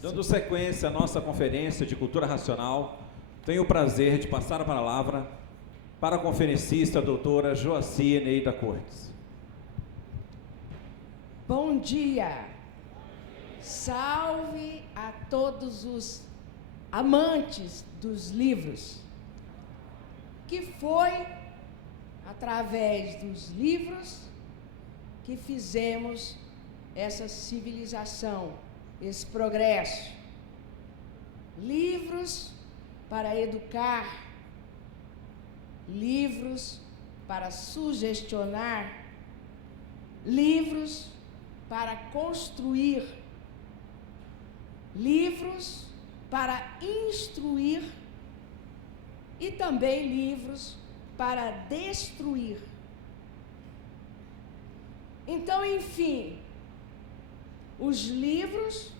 Dando sequência à nossa conferência de cultura racional, tenho o prazer de passar a palavra para a conferencista a doutora Joacy Eneida Cortes. Bom dia! Salve a todos os amantes dos livros, que foi através dos livros que fizemos essa civilização, esse progresso. Livros para educar, livros para sugestionar, livros para construir, livros para instruir e também livros para destruir. Então, enfim, os livros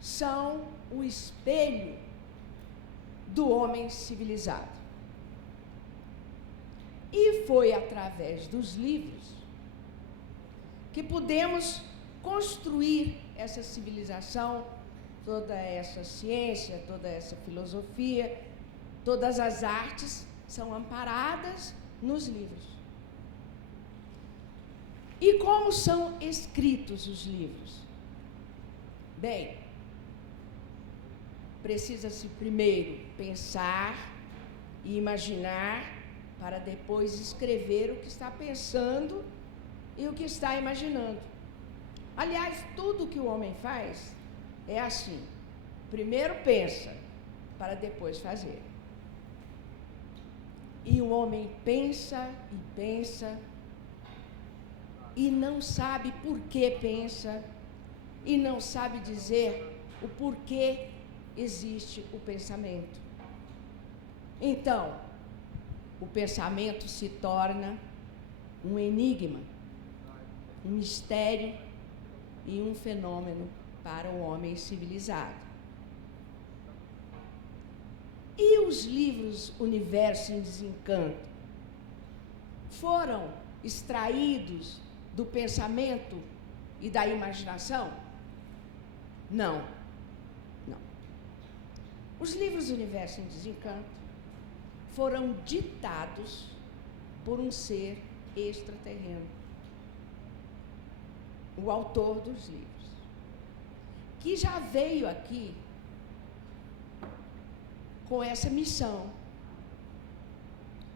são o espelho do homem civilizado. E foi através dos livros que pudemos construir essa civilização, toda essa ciência, toda essa filosofia, todas as artes são amparadas nos livros. E como são escritos os livros? Bem, precisa-se primeiro pensar e imaginar para depois escrever o que está pensando e o que está imaginando. Aliás, tudo que o homem faz é assim. Primeiro pensa, para depois fazer. E o homem pensa e pensa, e não sabe por que pensa, e não sabe dizer o porquê existe o pensamento. Então, o pensamento se torna um enigma, um mistério e um fenômeno para o homem civilizado. E os livros Universo em Desencanto foram extraídos do pensamento e da imaginação? Não. Não. Os livros Universo em Desencanto foram ditados por um ser extraterreno, o autor dos livros, que já veio aqui com essa missão,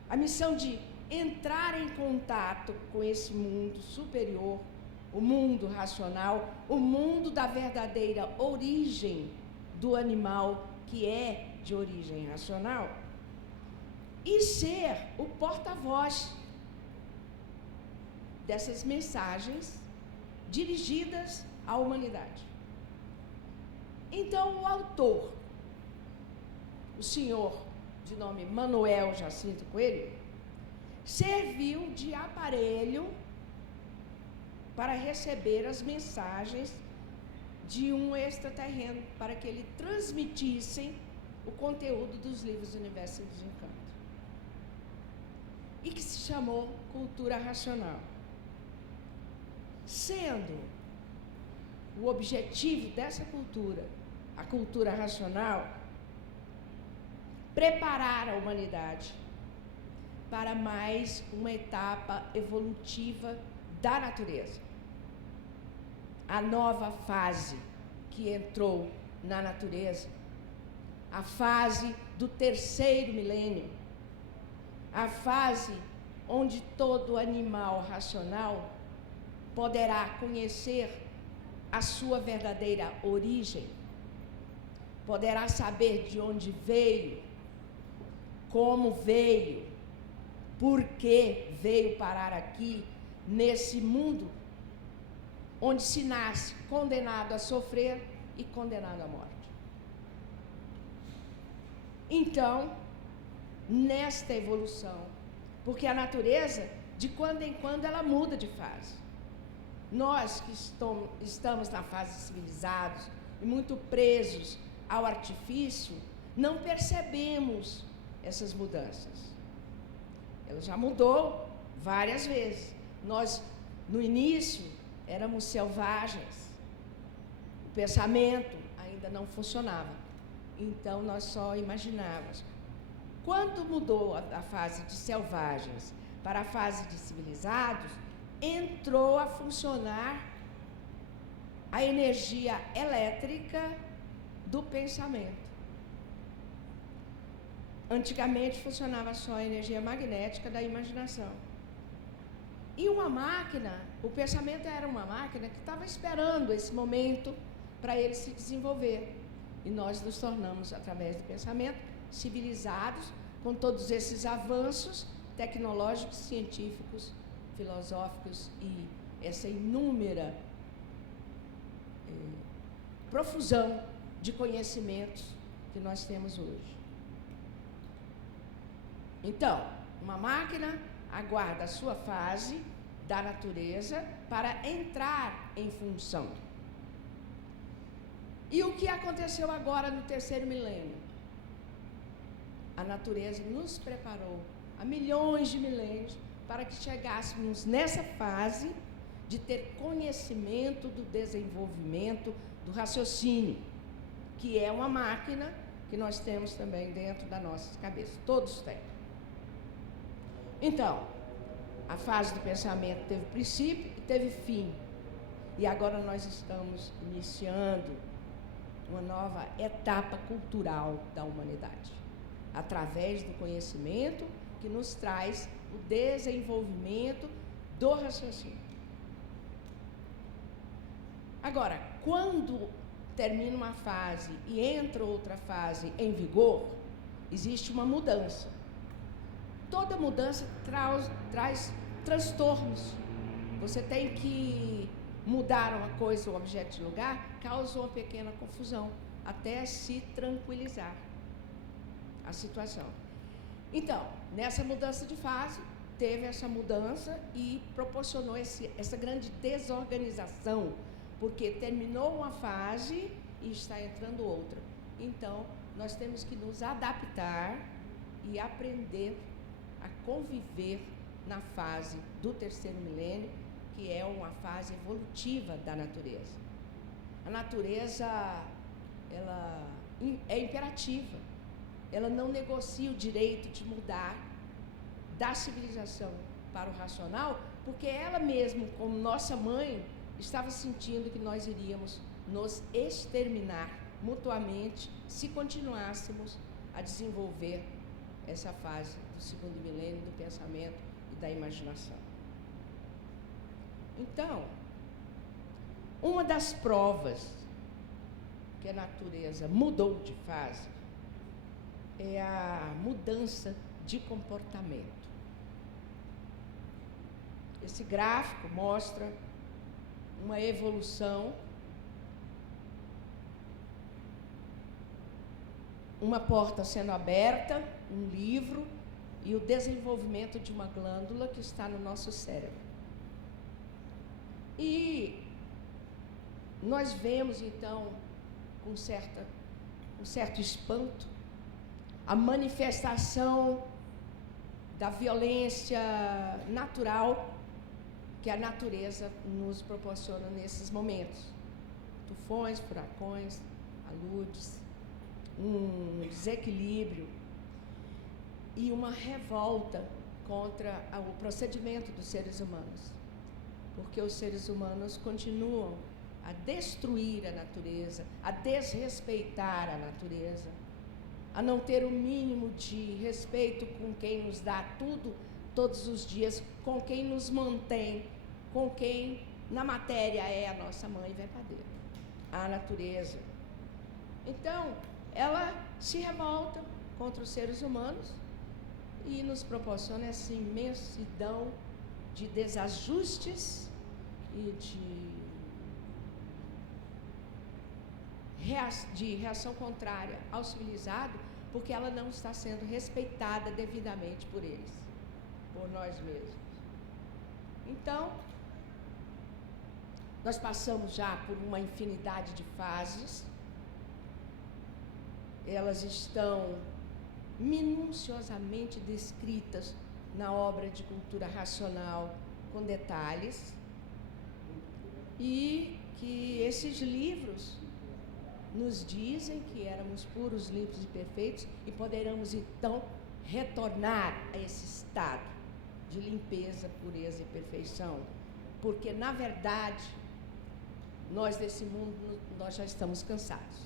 a missão de entrar em contato com esse mundo superior, o mundo racional, o mundo da verdadeira origem do animal, que é de origem racional, e ser o porta-voz dessas mensagens dirigidas à humanidade. Então, o autor, o senhor de nome Manuel Jacinto Coelho, serviu de aparelho para receber as mensagens de um extraterreno, para que ele transmitissem o conteúdo dos livros Universo em Desencanto, e que se chamou Cultura Racional, sendo o objetivo dessa cultura, a cultura racional, preparar a humanidade para mais uma etapa evolutiva da natureza. A nova fase que entrou na natureza, a fase do terceiro milênio, a fase onde todo animal racional poderá conhecer a sua verdadeira origem, poderá saber de onde veio, como veio, por que veio parar aqui, nesse mundo onde se nasce condenado a sofrer e condenado à morte. Então, nesta evolução, porque a natureza, de quando em quando, ela muda de fase. Nós que estamos na fase civilizados e muito presos ao artifício, não percebemos essas mudanças. Ela já mudou várias vezes. Nós, no início, éramos selvagens. O pensamento ainda ainda não funcionava. Então, nós só imaginávamos. Quando mudou a fase de selvagens para a fase de civilizados, entrou a funcionar a energia elétrica do pensamento. Antigamente funcionava só a energia magnética da imaginação. E uma máquina, o pensamento era uma máquina que estava esperando esse momento para ele se desenvolver. E nós nos tornamos, através do pensamento, civilizados, com todos esses avanços tecnológicos, científicos, filosóficos e essa inúmera profusão de conhecimentos que nós temos hoje. Então, uma máquina aguarda a sua fase da natureza para entrar em função. E o que aconteceu agora no terceiro milênio? A natureza nos preparou há milhões de milênios para que chegássemos nessa fase de ter conhecimento do desenvolvimento do raciocínio, que é uma máquina que nós temos também dentro da nossa cabeça. Todos têm. Então, a fase do pensamento teve princípio e teve fim. E agora nós estamos iniciando uma nova etapa cultural da humanidade, através do conhecimento que nos traz o desenvolvimento do raciocínio. Agora, quando termina uma fase e entra outra fase em vigor, existe uma mudança. Toda mudança traz transtornos. Você tem que mudar uma coisa, um objeto de lugar, causa uma pequena confusão, até se tranquilizar a situação. Então, nessa mudança de fase, teve essa mudança e proporcionou essa grande desorganização, porque terminou uma fase e está entrando outra. Então, nós temos que nos adaptar e aprender a conviver na fase do terceiro milênio, que é uma fase evolutiva da natureza. A natureza, ela é imperativa. Ela não negocia o direito de mudar da civilização para o racional, porque ela mesma, como nossa mãe, estava sentindo que nós iríamos nos exterminar mutuamente se continuássemos a desenvolver essa fase do segundo milênio do pensamento e da imaginação. Então, uma das provas que a natureza mudou de fase é a mudança de comportamento. Esse gráfico mostra uma evolução, uma porta sendo aberta, um livro e o desenvolvimento de uma glândula que está no nosso cérebro. E nós vemos, então, com certo espanto, a manifestação da violência natural que a natureza nos proporciona nesses momentos. Tufões, furacões, aludes, um desequilíbrio e uma revolta contra o procedimento dos seres humanos. Porque os seres humanos continuam a destruir a natureza, a desrespeitar a natureza, a não ter o mínimo de respeito com quem nos dá tudo todos os dias, com quem nos mantém, com quem na matéria é a nossa mãe verdadeira, a natureza. Então, ela se revolta contra os seres humanos e nos proporciona essa imensidão de desajustes e de reação contrária ao civilizado, porque ela não está sendo respeitada devidamente por eles, por nós mesmos. Então, nós passamos já por uma infinidade de fases, elas estão minuciosamente descritas na obra de cultura racional, com detalhes, e que esses livros nos dizem que éramos puros, limpos e perfeitos e poderemos então retornar a esse estado de limpeza, pureza e perfeição. Porque, na verdade, nós desse mundo, nós já estamos cansados.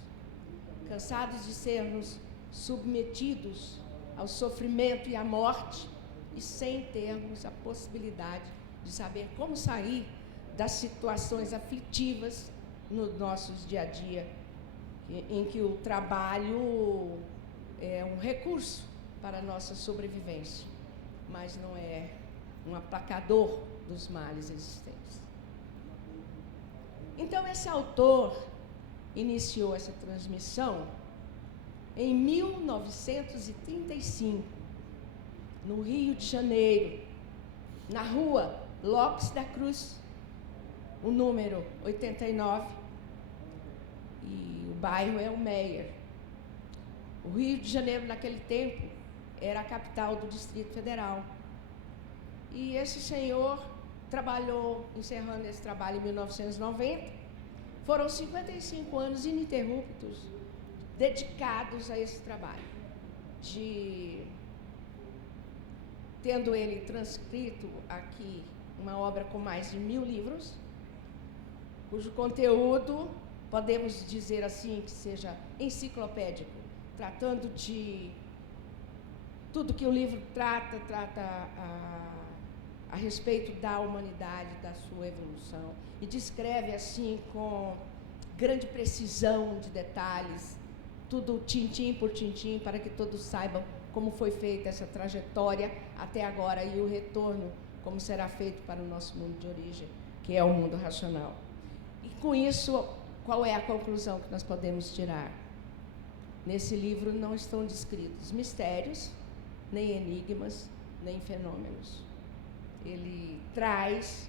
Cansados de sermos submetidos ao sofrimento e à morte e sem termos a possibilidade de saber como sair das situações aflitivas nos nossos dia a dia, em que o trabalho é um recurso para a nossa sobrevivência, mas não é um aplacador dos males existentes. Então, esse autor iniciou essa transmissão em 1935, no Rio de Janeiro, na rua Lopes da Cruz, o número 89, e o bairro é o Meier. O Rio de Janeiro, naquele tempo, era a capital do Distrito Federal. E esse senhor trabalhou, encerrando esse trabalho em 1990, foram 55 anos ininterruptos dedicados a esse trabalho, tendo ele transcrito aqui uma obra com mais de 1000 livros, cujo conteúdo, podemos dizer assim, que seja enciclopédico, tratando de tudo que o livro trata a respeito da humanidade, da sua evolução, e descreve assim com grande precisão de detalhes, tudo tintim por tintim, para que todos saibam como foi feita essa trajetória até agora e o retorno, como será feito para o nosso mundo de origem, que é o mundo racional. E com isso, qual é a conclusão que nós podemos tirar? Nesse livro não estão descritos mistérios, nem enigmas, nem fenômenos. Ele traz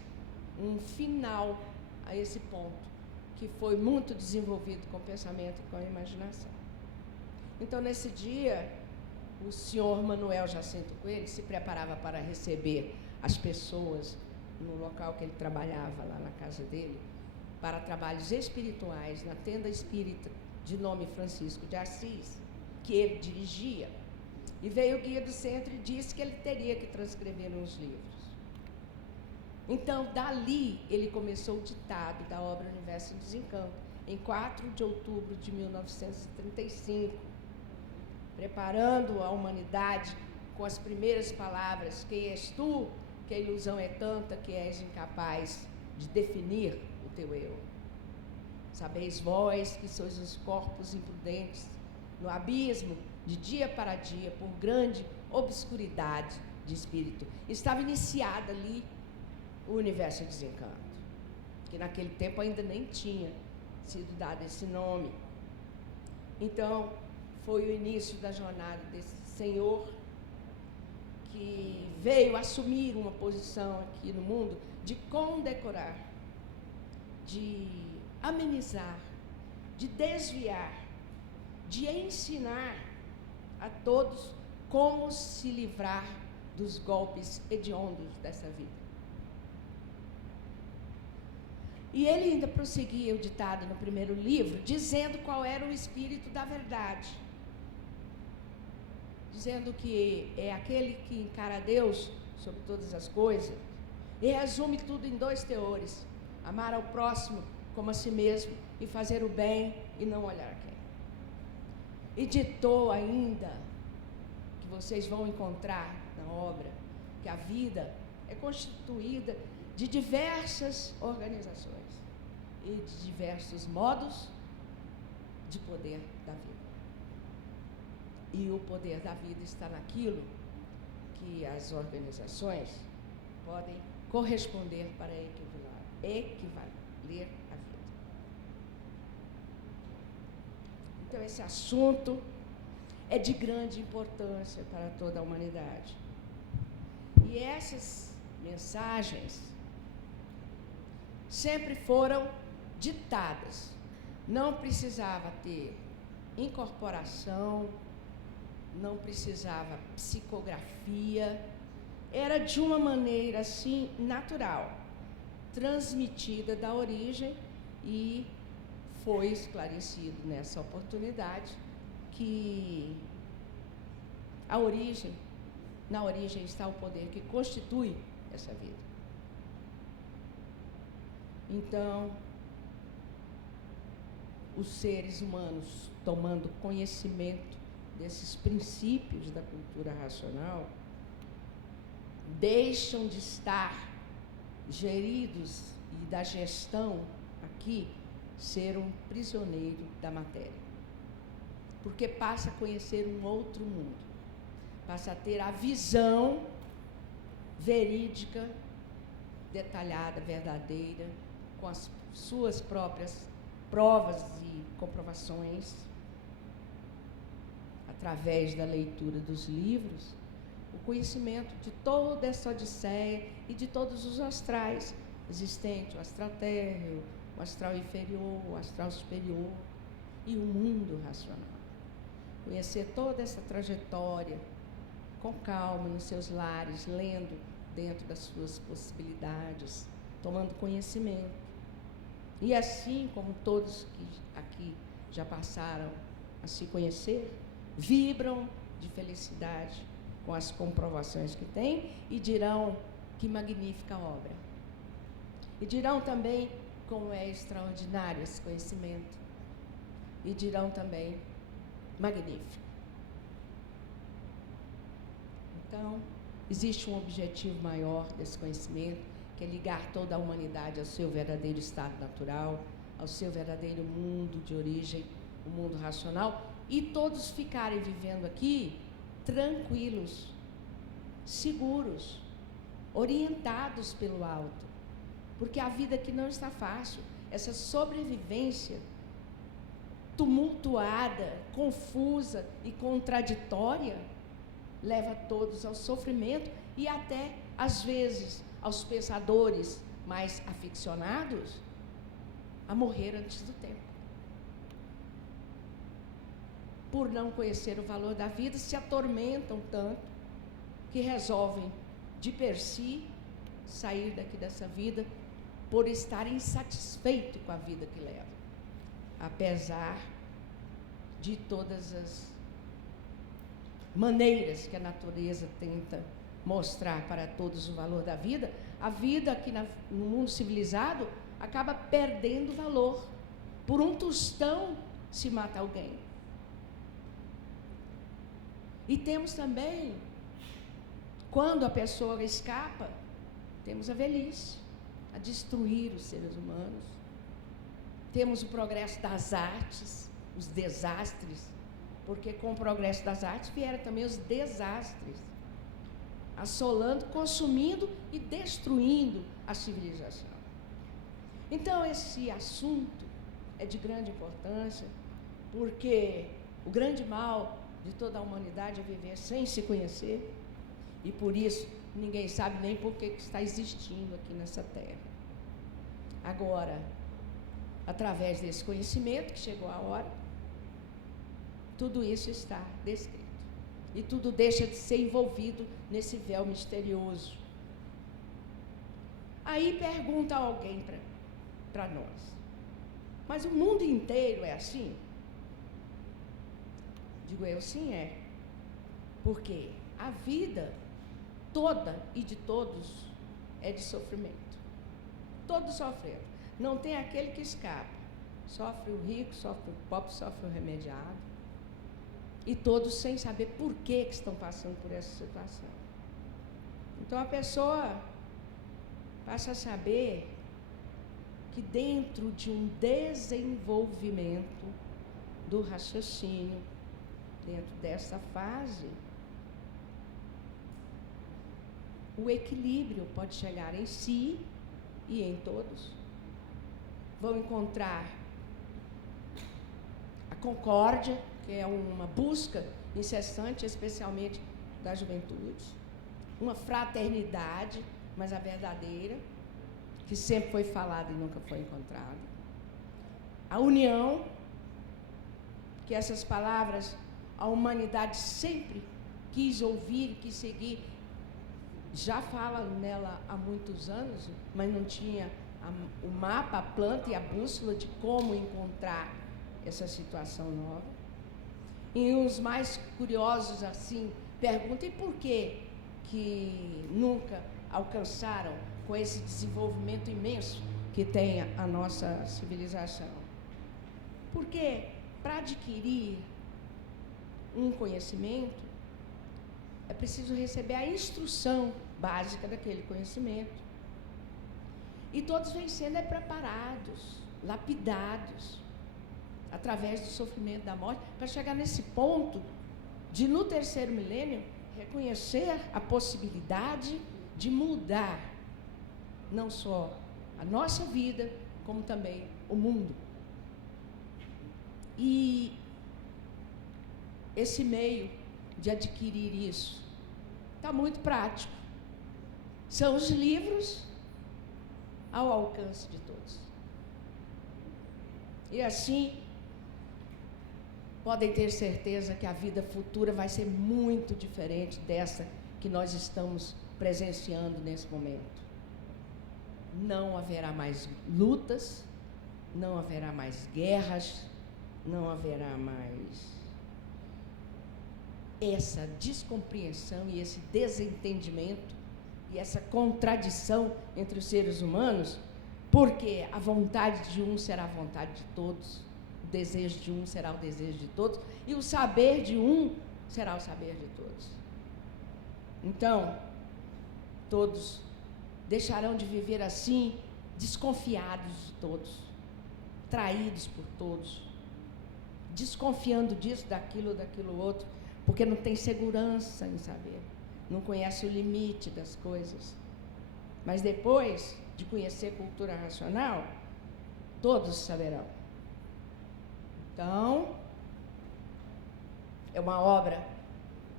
um final a esse ponto, que foi muito desenvolvido com o pensamento e com a imaginação. Então, nesse dia, o senhor Manuel Jacinto Coelho se preparava para receber as pessoas no local que ele trabalhava, lá na casa dele, para trabalhos espirituais, na tenda espírita de nome Francisco de Assis, que ele dirigia. E veio o guia do centro e disse que ele teria que transcrever uns livros. Então, dali, ele começou o ditado da obra Universo em Desencanto, em 4 de outubro de 1935, preparando a humanidade com as primeiras palavras: quem és tu, que a ilusão é tanta que és incapaz de definir o teu eu. Sabeis vós que sois os corpos imprudentes, no abismo, de dia para dia, por grande obscuridade de espírito. Estava iniciada ali o Universo em Desencanto, que naquele tempo ainda nem tinha sido dado esse nome. Então, foi o início da jornada desse senhor que veio assumir uma posição aqui no mundo de condecorar, de amenizar, de desviar, de ensinar a todos como se livrar dos golpes hediondos dessa vida. E ele ainda prosseguia o ditado no primeiro livro, dizendo qual era o espírito da verdade. Dizendo que é aquele que encara Deus sobre todas as coisas e resume tudo em 2 teores: amar ao próximo como a si mesmo e fazer o bem e não olhar a quem. E ditou ainda, que vocês vão encontrar na obra, que a vida é constituída de diversas organizações e de diversos modos de poder da vida. E o poder da vida está naquilo que as organizações podem corresponder para equivaler à vida. Então, esse assunto é de grande importância para toda a humanidade. E essas mensagens sempre foram ditadas. Não precisava ter incorporação, não precisava psicografia, era de uma maneira assim natural, transmitida da origem e foi esclarecido nessa oportunidade que na origem está o poder que constitui essa vida. Então, os seres humanos, tomando conhecimento desses princípios da cultura racional, deixam de estar geridos e da gestão aqui ser um prisioneiro da matéria. Porque passa a conhecer um outro mundo, passa a ter a visão verídica, detalhada, verdadeira, com as suas próprias provas e comprovações, através da leitura dos livros, o conhecimento de toda essa odisseia e de todos os astrais existentes, o astral térreo, o astral inferior, o astral superior e o mundo racional. Conhecer toda essa trajetória com calma nos seus lares, lendo dentro das suas possibilidades, tomando conhecimento. E assim como todos que aqui já passaram a se conhecer, vibram de felicidade com as comprovações que têm e dirão que magnífica obra. E dirão também como é extraordinário esse conhecimento. E dirão também magnífico. Então, existe um objetivo maior desse conhecimento, que é ligar toda a humanidade ao seu verdadeiro estado natural, ao seu verdadeiro mundo de origem, o mundo racional, e todos ficarem vivendo aqui tranquilos, seguros, orientados pelo alto. Porque a vida aqui não está fácil. Essa sobrevivência tumultuada, confusa e contraditória leva todos ao sofrimento e até, às vezes, aos pensadores mais aficionados a morrer antes do tempo. Por não conhecer o valor da vida, se atormentam tanto que resolvem, de per si, sair daqui dessa vida por estar insatisfeito com a vida que leva. Apesar de todas as maneiras que a natureza tenta mostrar para todos o valor da vida, a vida aqui no mundo civilizado acaba perdendo valor. Por um tostão se mata alguém. E temos também, quando a pessoa escapa, temos a velhice, a destruir os seres humanos. Temos o progresso das artes, os desastres, porque com o progresso das artes vieram também os desastres, assolando, consumindo e destruindo a civilização. Então, esse assunto é de grande importância, porque o grande mal de toda a humanidade é viver sem se conhecer, e por isso ninguém sabe nem por que está existindo aqui nessa terra. Agora, através desse conhecimento, que chegou a hora, tudo isso está descrito. E tudo deixa de ser envolvido nesse véu misterioso. Aí pergunta alguém para nós: mas o mundo inteiro é assim? Digo eu, sim, é. Porque a vida toda e de todos é de sofrimento. Todos sofrendo. Não tem aquele que escapa. Sofre o rico, sofre o pobre, sofre o remediado. E todos sem saber por que estão passando por essa situação. Então a pessoa passa a saber que dentro de um desenvolvimento do raciocínio, dentro dessa fase, o equilíbrio pode chegar em si e em todos. Vão encontrar a concórdia, que é uma busca incessante, especialmente da juventude, uma fraternidade, mas a verdadeira, que sempre foi falada e nunca foi encontrada. A união, que essas palavras a humanidade sempre quis ouvir, quis seguir, já fala nela há muitos anos, mas não tinha o mapa, a planta e a bússola de como encontrar essa situação nova. E os mais curiosos, assim, perguntam: e por que nunca alcançaram com esse desenvolvimento imenso que tem a nossa civilização? Porque para adquirir um conhecimento, é preciso receber a instrução básica daquele conhecimento. E todos vêm sendo preparados, lapidados, através do sofrimento da morte, para chegar nesse ponto de, no terceiro milênio, reconhecer a possibilidade de mudar não só a nossa vida, como também o mundo. E esse meio de adquirir isso está muito prático. São os livros ao alcance de todos. E assim, podem ter certeza que a vida futura vai ser muito diferente dessa que nós estamos presenciando nesse momento. Não haverá mais lutas, não haverá mais guerras, não haverá mais essa descompreensão e esse desentendimento e essa contradição entre os seres humanos, porque a vontade de um será a vontade de todos, o desejo de um será o desejo de todos, e o saber de um será o saber de todos. Então, todos deixarão de viver assim, desconfiados de todos, traídos por todos, desconfiando disso, daquilo outro, porque não tem segurança em saber, não conhece o limite das coisas. Mas depois de conhecer cultura racional, todos saberão. Então, é uma obra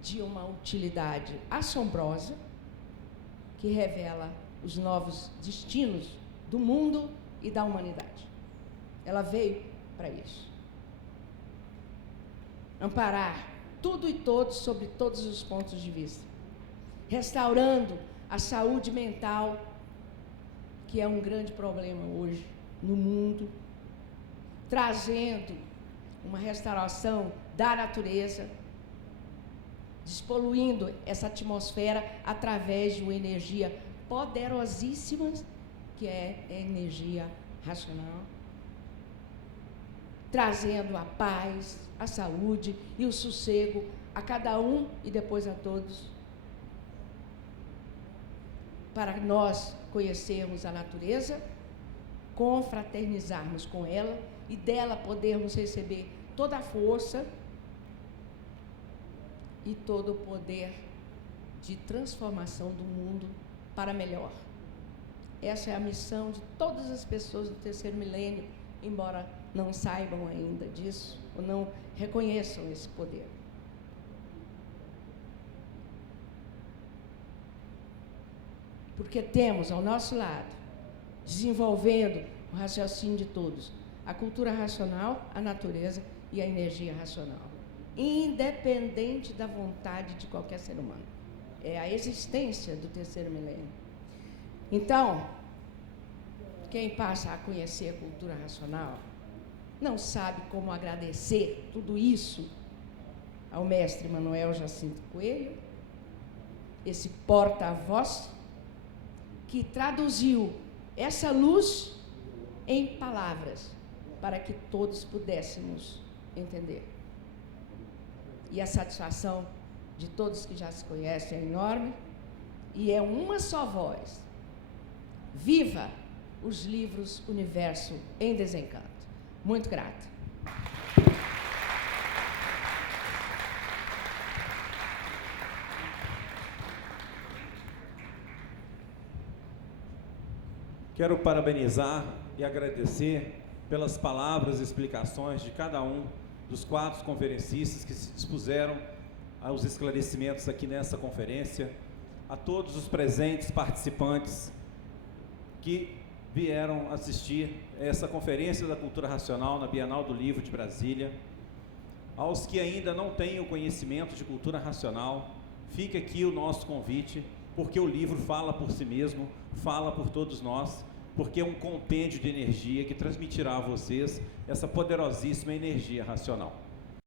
de uma utilidade assombrosa, que revela os novos destinos do mundo e da humanidade. Ela veio para isso. Amparar tudo e todos sobre todos os pontos de vista. Restaurando a saúde mental, que é um grande problema hoje no mundo. Trazendo uma restauração da natureza, despoluindo essa atmosfera através de uma energia poderosíssima, que é a energia racional, trazendo a paz, a saúde e o sossego a cada um e depois a todos, para nós conhecermos a natureza, confraternizarmos com ela e dela podermos receber toda a força e todo o poder de transformação do mundo para melhor. Essa é a missão de todas as pessoas do terceiro milênio, embora não saibam ainda disso, ou não reconheçam esse poder. Porque temos ao nosso lado, desenvolvendo o raciocínio de todos, a cultura racional, a natureza e a energia racional, independente da vontade de qualquer ser humano. É a existência do terceiro milênio. Então, quem passa a conhecer a cultura racional não sabe como agradecer tudo isso ao mestre Manuel Jacinto Coelho, esse porta-voz que traduziu essa luz em palavras para que todos pudéssemos entender. E a satisfação de todos que já se conhecem é enorme, e é uma só voz. Viva os livros Universo em Desencanto. Muito grata. Quero parabenizar e agradecer pelas palavras e explicações de cada um dos 4 conferencistas que se dispuseram aos esclarecimentos aqui nessa conferência, a todos os presentes participantes que vieram assistir essa Conferência da Cultura Racional na Bienal do Livro de Brasília. Aos que ainda não têm o conhecimento de cultura racional, fica aqui o nosso convite, porque o livro fala por si mesmo, fala por todos nós, porque é um compêndio de energia que transmitirá a vocês essa poderosíssima energia racional.